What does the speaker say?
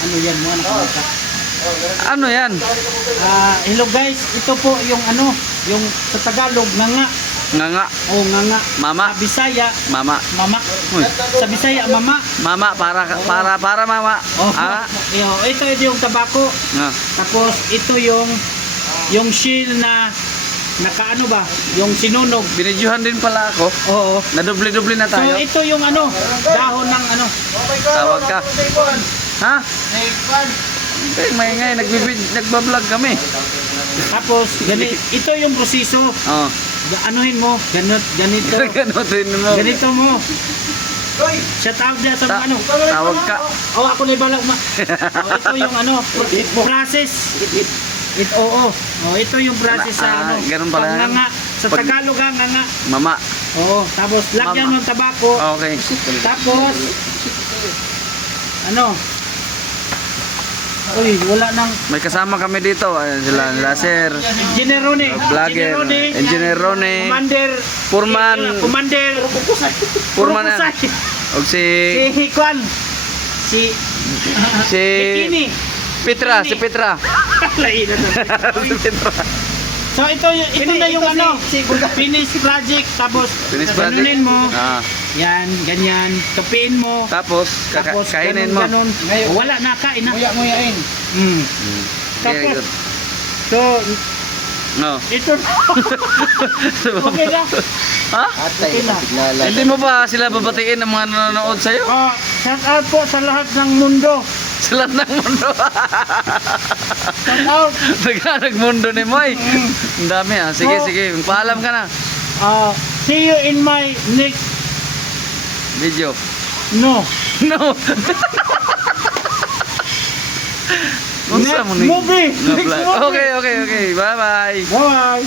Ano yan mo? Nakakita. Ano yan? Ah, hello guys, ito po yung ano, yung sa Tagalog, nganga. Nga nga. O nganga. Mama. Sa Bisaya, Mama. mama. Uy. Sa Bisaya, mama. Mama, para, para, para mama. Oh, Ah, yo, ito, ito yung tabako. nga. Tapos ito yung yung shield na nakaano ba? Yung sinunog. Binidyohan din pala ako. Oo. Nadubli-dubli na So tayo. ito yung ano, dahon ng ano. Tawag ka. Ha? Hindi, maingay. Nagbibid, nagbablog kami. Tapos gani, ito yung proseso. Oh. Ga- Anuhin mo, ganito, ganito. Ganutin mo. ganito mo. Siya tawag niya sa Ta- ano. tawag ka. Oh, ako na bala ma. Oh, ito yung ano, pro- process. It, oo. Oh, ito yung process sa Ah, ano. ganun pala yan. Panganga. Sa Pag- Tagalog ang nganga. Mama. Oo, tapos lagyan ng tabako. Okay. Tapos ano? Uy, wala nang May kasama kami dito. Ayan sila, nila sir. Engineer Ronnie. Vlogger. Engineer Ronnie. Commander. Purman. Commander. Purman. Og si... Si Hikwan. Si Si... Bikini. Petra. Si Petra. Lain na to. si Petra. So ito ito na yung ano, finish project tapos Finish project. ganunin mo. Ah. Yan, ganyan. Tupiin mo. Tapos, kaka- Tapos kainin mo. ganun, ganun. Wala na kain na. Nguya-nguyain. Mm. Mm. Tapos, good. So, No. ito okay na. Ha? Atay, Okay na. Hindi mo ba sila babatiin ng mga nanonood sa'yo? Oh, shout out po sa lahat ng mundo. Sila ng mundo. Shout out. Naghanag mundo ni Moy. Ang dami ah. Sige, Oh. sige. Paalam ka na. Uh, see you in my next Video. no. No. Unsa Next mo ni? movie. No, Next movie. Okay, okay, okay. Bye-bye. Bye.